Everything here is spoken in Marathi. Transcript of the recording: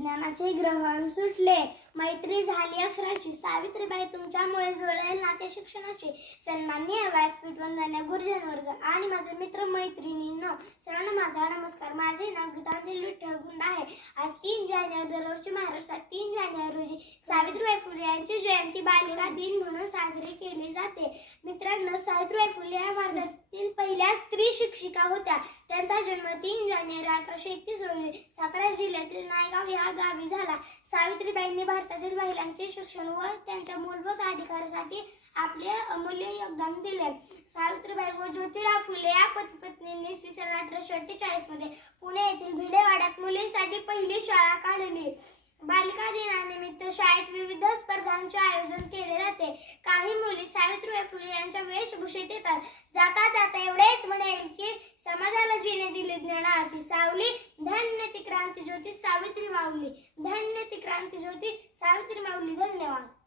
ज्ञानाचे ग्रहण सुटले, मैत्री झाली अक्षराची, सावित्रीबाई तुमच्यामुळे जुळेल नाते शिक्षणाचे. सन्माननीय व्यासपीठ, वंदनीय गुरुजन वर्ग आणि माझे मित्र मैत्रिणींनो, सर्वांना माझा नमस्कार. माझे नाव गीतांजली विठ्ठल गुंड आहे. आज 3 जानेवारी दरवर्षी महाराष्ट्रात 3 जानेवारी रोजी सावित्रीबाई फुले यांची जयंती बालिका दिन म्हणून साजरी केली जाते. मित्रांनो, सावित्रीबाई फुले या भारतातील पहिल्या स्त्री शिक्षिका होत्या. त्यांचा जन्म 3 जानेवारी 1831 रोजी सातारा जिल्ह्यातील नायगाव या गावी झाला. सावित्रीबाईंनी भारतातील महिलांचे शिक्षण व त्यांच्या मूलभूत अधिकारासाठी आपले अमूल्य योगदान दिले. सावित्रीबाई व ज्योतिराव फुले या पती-पत्नींनी इसवी सन 1848 मध्ये पुणे येथील भिडेवाड्यात मुलींसाठी पहिली शाळा काढली. बालिका दिनानिमित्त शाळेत विविध स्पर्धांचे आयोजन केले जाते. काही मुली सावित्रीबाई फुले यांच्या वेशभूषेत येतात. जाता जाता एवढेच म्हणेल की समाजाला जिने दिली ज्ञानाची सावली, धन्य ती क्रांती ज्योती सावित्री माऊली, धन्य ती क्रांती ज्योती सावित्री माऊली. धन्यवाद.